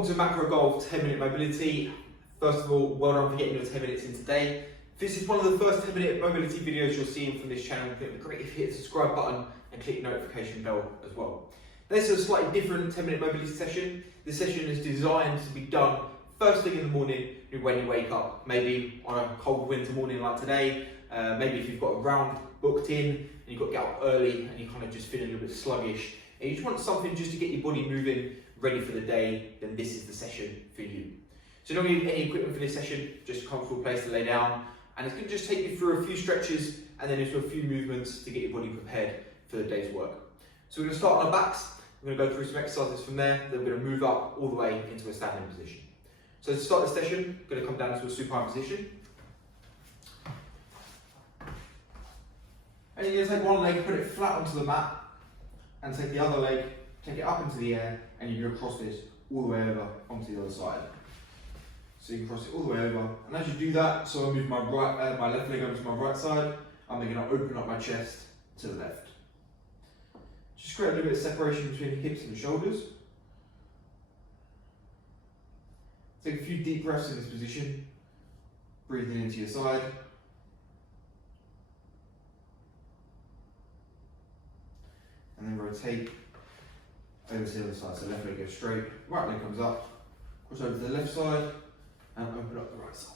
Welcome to Macro Golf 10-minute mobility. First of all, well done for getting your 10 minutes in today. If this is one of the first 10-minute mobility videos you're seeing from this channel, it would be great if you hit the subscribe button and click the notification bell as well. This is a slightly different 10-minute mobility session. This session is designed to be done first thing in the morning when you wake up. Maybe on a cold winter morning like today, maybe if you've got a round booked in and you've got to get up early and you're kind of just feeling a little bit sluggish and you just want something just to get your body moving, ready for the day, then this is the session for you. So you don't need any equipment for this session, just a comfortable place to lay down, and it's going to just take you through a few stretches and then into a few movements to get your body prepared for the day's work. So we're going to start on our backs, we're going to go through some exercises from there, then we're going to move up all the way into a standing position. So to start the session, we're going to come down to a supine position. And you're going to take one leg, put it flat onto the mat, and take the other leg, take it up into the air, and you're going to cross this all the way over onto the other side. So you can cross it all the way over, and as you do that, so I move my left leg over to my right side, I'm then going to open up my chest to the left. Just create a little bit of separation between the hips and the shoulders. Take a few deep breaths in this position, breathing into your side. And then rotate over to the other side. So left leg goes straight, right leg comes up, cross over to the left side, and open up the right side.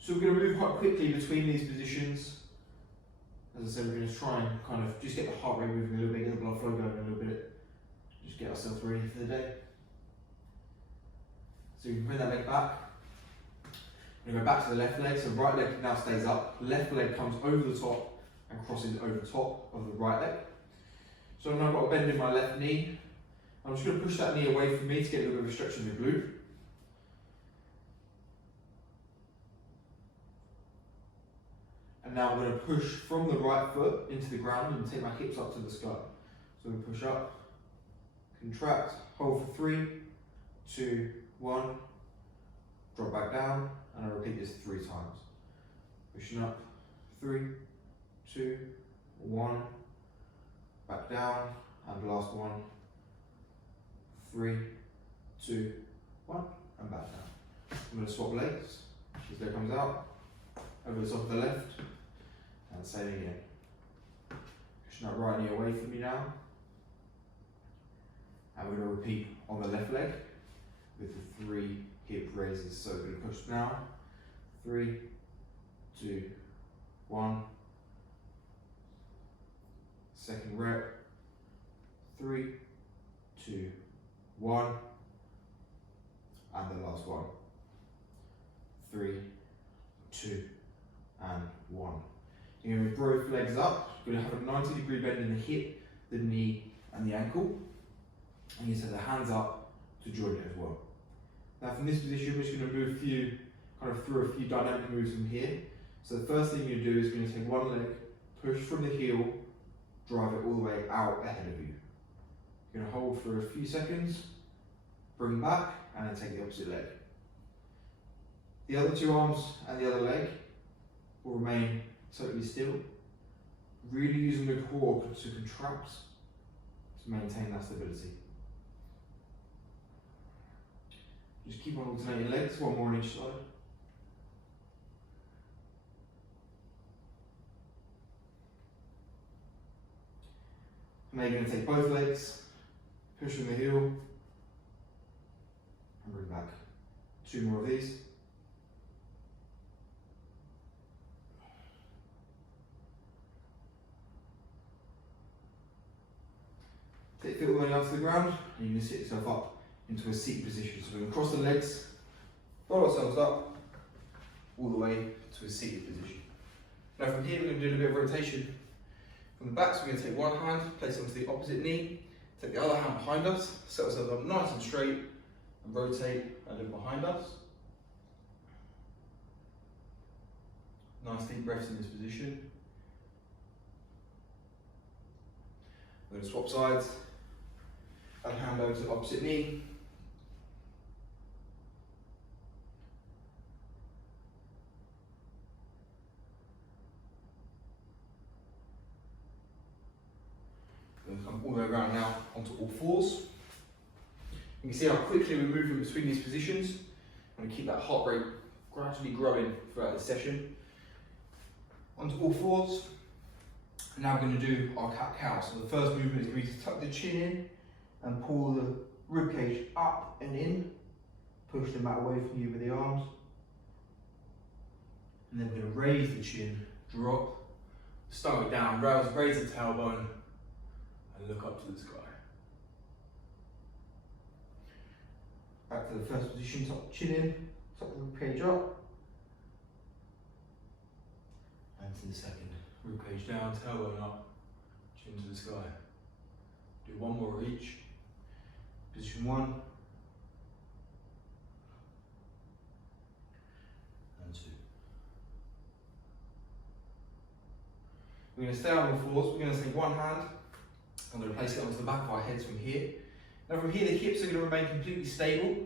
So we're going to move quite quickly between these positions. As I said, we're going to try and kind of just get the heart rate moving a little bit, get the blood flow going a little bit, just get ourselves ready for the day. So you can bring that leg back. We're going to go back to the left leg, so right leg now stays up, left leg comes over the top and crosses over the top of the right leg. So I've now got a bend in my left knee. I'm just going to push that knee away from me to get a little bit of a stretch in the glute. And now I'm going to push from the right foot into the ground and take my hips up to the sky. So we push up, contract, hold for 3, 2, 1, drop back down, and I repeat this 3 times. Pushing up, 3, 2, 1, back down, and last one, 3, 2, 1, and back down. I'm going to swap legs. This leg comes out, over the top of the left, and same again. Pushing that right knee away from me now. And we're going to repeat on the left leg with the 3 hip raises. So we're going to push now, 3, 2, 1. Second rep, 3, 2, 1, and the last one, 3, 2, and 1. You're going to bring both legs up. You're going to have a 90-degree bend in the hip, the knee, and the ankle. And you set the hands up to join it as well. Now from this position, we're just going to move through a few dynamic moves from here. So the first thing you do is you're going to take one leg, push from the heel, drive it all the way out ahead of you. You're going to hold for a few seconds, bring back, and then take the opposite leg. The other 2 arms and the other leg will remain totally still, really using the core to contract to maintain that stability. Just keep on alternating legs, 1 more on each side. Now you're going to take both legs, push from the heel, and bring back. 2 more of these. Take it all the way down to the ground, and you're going to sit yourself up into a seated position. So we're going to cross the legs, roll ourselves up, all the way to a seated position. Now from here, we're going to do a bit of rotation. From the back, so we're going to take one hand, place it onto the opposite knee, take the other hand behind us, set ourselves up nice and straight, and rotate a little behind us. Nice deep breaths in this position. We're going to swap sides, and hand over to the opposite knee. We're going to come all the way around now onto all fours. You can see how quickly we're moving between these positions. I'm going to keep that heart rate gradually growing throughout the session. Onto all fours. And now we're going to do our cat-cow. So the first movement is going to be to tuck the chin in and pull the rib cage up and in. Push the mat away from you with the arms. And then we're going to raise the chin, drop, stomach down, raise the tailbone, and look up to the sky. Back to the first position, tuck the chin in, tuck the rib cage up. And to the second, rib cage down, tailbone up, chin to the sky. Do one more each. Position 1. And 2. We're going to stay on all fours. We're going to take one hand. I'm going to place it onto the back of our heads from here. Now from here, the hips are going to remain completely stable.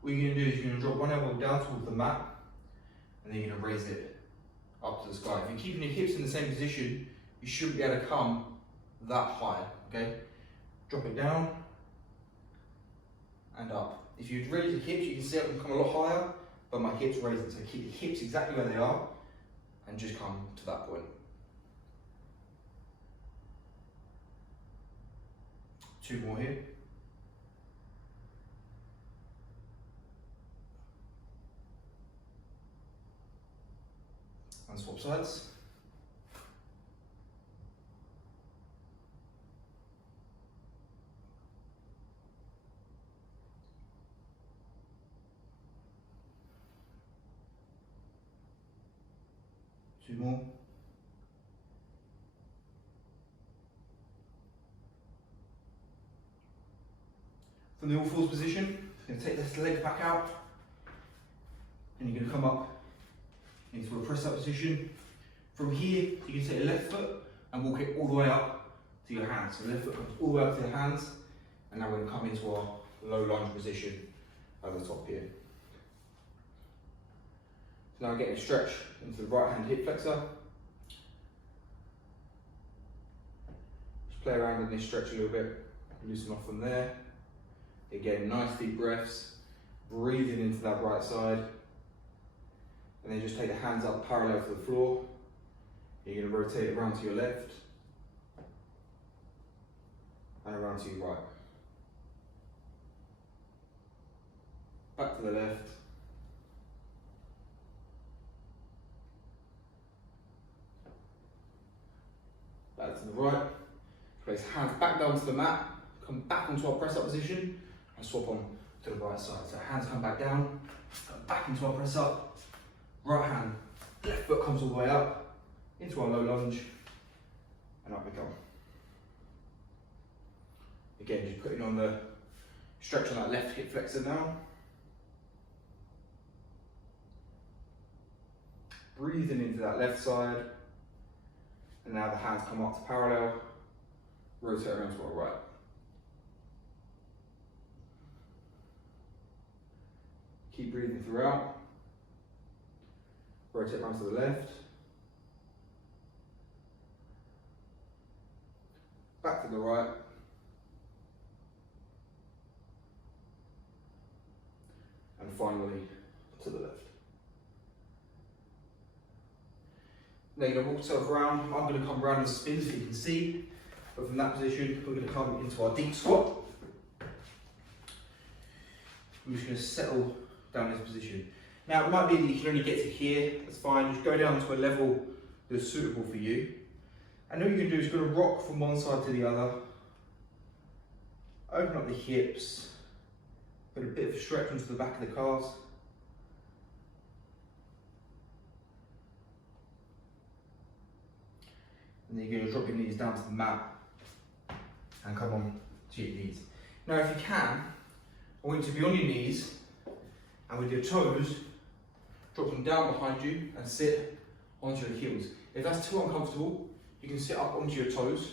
What you're going to do is you're going to drop one elbow down towards the mat, and then you're going to raise it up to the sky. If you're keeping your hips in the same position, you shouldn't be able to come that high, okay? Drop it down and up. If you raise the hips, you can see I can come a lot higher, but my hips raise it. So keep the hips exactly where they are and just come to that point. 2 more here. And swap sides. Two more. From the all fours position, you're going to take this leg back out, and you're going to come up into a press up position. From here, you can take your left foot and walk it all the way up to your hands. So the left foot comes all the way up to your hands, and now we're going to come into our low lunge position at the top here. So now getting a stretch into the right hand hip flexor. Just play around in this stretch a little bit, loosen off from there. Again, nice deep breaths, breathing into that right side. And then just take the hands up parallel to the floor. You're going to rotate it around to your left and around to your right. Back to the left. Back to the right. Place hands back down to the mat. Come back onto our press up position and swap on to the right side. So hands come back down, come back into our press up. Right hand, left foot comes all the way up into our low lunge, and up we go. Again, just putting on the stretch on that left hip flexor now. Breathing into that left side, and now the hands come up to parallel, rotate around to our right. Keep breathing throughout. Rotate around to the left. Back to the right. And finally to the left. Now you're going to walk yourself around. I'm going to come around and spin so you can see. But from that position, we're going to come into our deep squat. I'm just going to settle down this position. Now it might be that you can only get to here, that's fine, just go down to a level that's suitable for you. And all you're going to do is going to rock from one side to the other, open up the hips, put a bit of a stretch into the back of the calves. And then you're going to drop your knees down to the mat and come on to your knees. Now if you can, I want you to be on your knees and with your toes, drop them down behind you and sit onto your heels. If that's too uncomfortable, you can sit up onto your toes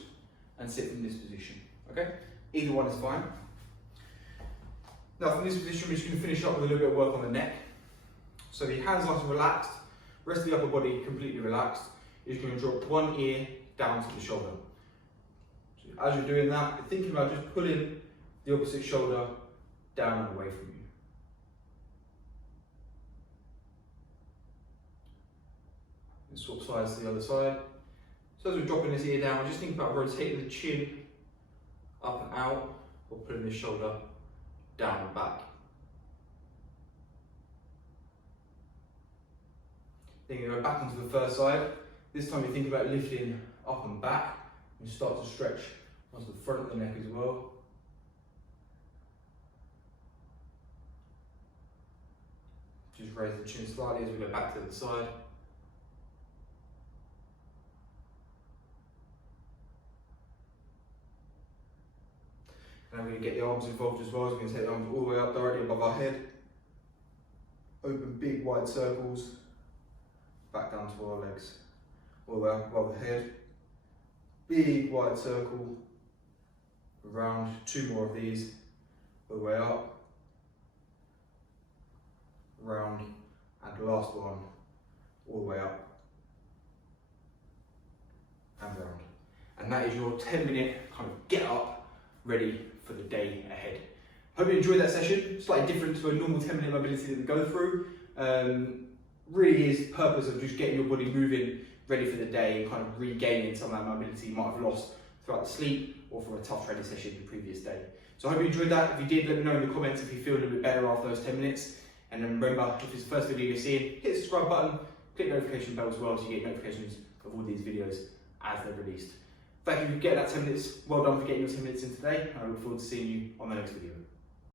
and sit in this position, okay? Either one is fine. Now from this position, we're just going to finish up with a little bit of work on the neck. So the hands nice and relaxed, rest of the upper body completely relaxed. You're just going to drop one ear down to the shoulder. So as you're doing that, you're thinking about just pulling the opposite shoulder down and away from you. And swap sides to the other side. So as we're dropping this ear down, just think about rotating the chin up and out, or pulling the shoulder down and back. Then you go back onto the first side. This time you think about lifting up and back, and start to stretch onto the front of the neck as well. Just raise the chin slightly as we go back to the side. And I'm going to get the arms involved as well. So we're going to take the arms all the way up directly above our head. Open big wide circles. Back down to our legs. All the way up above the head. Big wide circle. Around. 2 more of these. All the way up. Round. And the last one. All the way up. And round. And that is your 10-minute kind of get up, ready for the day ahead. Hope you enjoyed that session. Slightly different to a normal 10-minute mobility that we go through. Really is the purpose of just getting your body moving, ready for the day, and kind of regaining some of that mobility you might have lost throughout the sleep or from a tough training session the previous day. So I hope you enjoyed that. If you did, let me know in the comments if you feel a little bit better after those 10 minutes. And then remember, if it's the first video you're seeing, hit the subscribe button, click the notification bell as well so you get notifications of all these videos as they're released. Thank you for getting that 10 minutes. Well done for getting your 10 minutes in today. I look forward to seeing you on the next video.